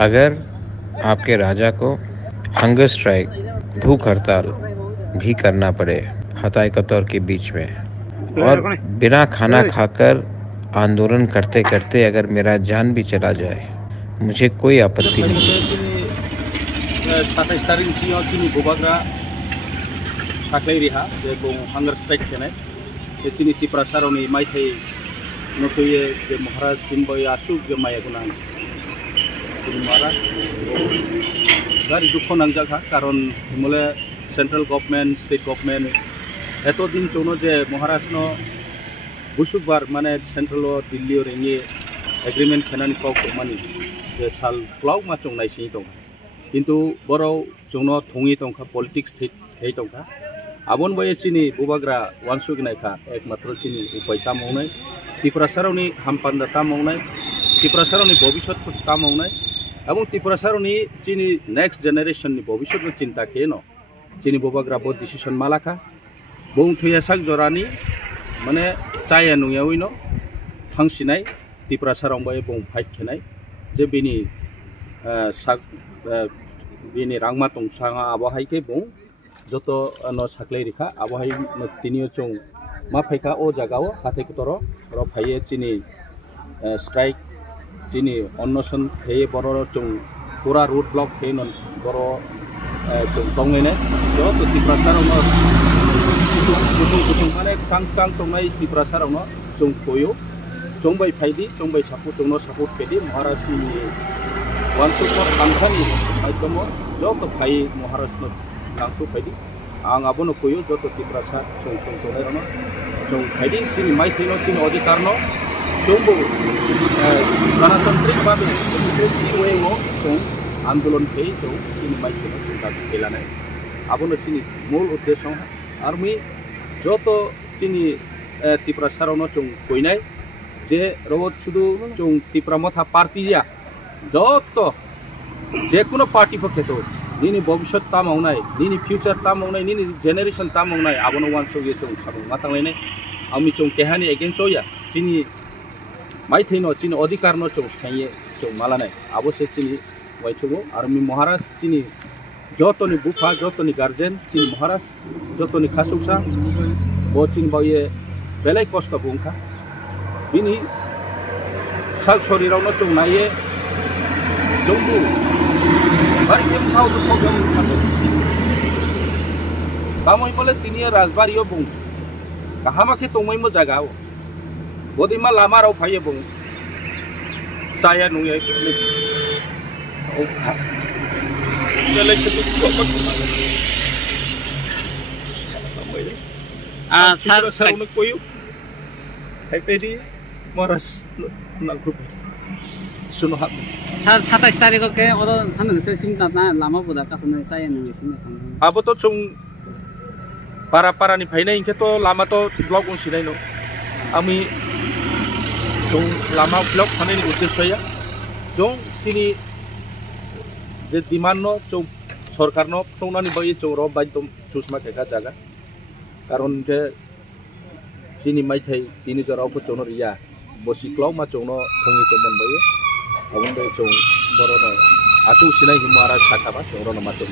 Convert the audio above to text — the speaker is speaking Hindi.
अगर आपके राजा को हंगर स्ट्राइक, भूख हड़ताल भी करना पड़े हताई कतौर के बीच में, और बिना खाना खाकर आंदोलन करते करते अगर मेरा जान भी चला जाए, मुझे कोई आपत्ति नहीं। 27 तारिख चीनी गोबाग्रा साख्लाई रिहा जे हंगर स्ट्राइक केनाय चीनी तिप्रा सारावनि माइथाय नथुये जे महाराज सिनबय आसु जे माया गुना महाराज गारि दुख नांजाखा कारण मोले सेंट्रल गवर्नमेंट स्टेट गवर्नमेंट एत दिन चौनो जे महाराज नो बुसुकबार माने सेंट्रल दिल्ली रेंगे एग्रीमेंट खेनानि पाव मानी जे साल क्लाउ मा चौनाय सिनि दं किन्तु बराव चौनो थंगि दंखा पॉलिटिक्स थे दंखा आबन बये चीनी बुबाग्रा वानसुगिनायखा एकमात्र चीनी उपाय तामावनाय त्रिपुरा सारावनि हामपान्दा तामावनाय त्रिपुरा सारावनि भविष्यत तामावनाय एवं त्रिपुरा सारावनि चीनी नेक्स्ट जेनेरेशन नि भविष्यत चिंता केनो चीनी बुबाग्रा बो डिसिशन मालाखा बुं थैयासाक जरानि माने चाया नुयावैनो थांसिनाय त्रिपुरा साराव बये बुं फाइट खेनाय जे बिनि बिनि रांमा तंसाङा आबहायके बुं जत न साख्लै रिखा आबहाय तिनियो चों मा फाइका ओ जागाओ हाथाय कतरो र फाइये चीनी स्ट्राइक चीनी अन्नसन थे बर चों पूरा रूट ब्लॉक थे न बर चों तंगैने जत त्रिपुरा साराव कुसुं माने चां तंनाय त्रिपुरा साराव चों कोयो चोंबाय फाइदि चोंबाय सापो चोंनो सापोर्ट केदि महाराजनि वानसुक थांसानि आइटम जत फाइ महाराज नांगौ फाइदि आं आबोनो कोयो जत त्रिपुरा सा सं तोनायनो जों फाइदि चीनी माइथैनो चीनी अधिकारनो जोंबो गणतांत्रिक भाबे डेमोक्रेसी वेनो जों आंदोलन फै जों चीनी माइथैनो जों दा गेलानाय आबोनो चीनी मूल उद्देश्य आर्मी जत चीनी त्रिपुरा सारावनो जों कोइनाय जे रोड सुदु जों त्रिपुरा मथा पार्टीया जत जेकुनो पार्टी पक्षेतो निनी भविष्य तामावनाय निनी फ्यूचर तामावनाय निनी जेनेरेशन तामावनाय आबोनो वानसुगे जों साबुं मातांलायनाय आमी जों केहानि एगेन्स्ट होया चीनी माइथैनो चीनी अधिकारनो जों साइये जों मालानाय आबोसे चीनी वाइचुगो आर्मी महाराज चीनी जतनि बुफा जतनि गार्जेन चीनी महाराज जतनि खासुसा बो चीनी बाये बेलाय कष्ट बुंखा बिनि साल शरीरावनो जों नाये जोंबो बारि के थाव प्रब्लेम माने तामय बोले तिनिया राजबारियो बुं काहामाखे तंमै मो जागाओ बदिमा लामा राव फायो बुं साया नुयै ओ बेले के सर सरनो कोयो हैपेदि मरस नांगौ सुनो हाब सर 27 तारिख के और सानन से सिमताना लामा बुदा कासने साया नुयै सिमता अब तो जों पारा नि फाइनाय इनके तो लामा तो ब्लॉक उसिनाय न आमी जों लामा ब्लॉक थानायनि उद्देश्यया जों चीनी जे डिमांड न जों सरकार न तंनानि बाय जों र बायदम चुसमा केका जागा कारण के चीनी माइथाय 3000 को जों रिया बसिक्लाव मा जों न थंगि तो मोनबायो अबन बे जों बरनो आचौ सिनाय महाराज साखाबा जों रनो मा जों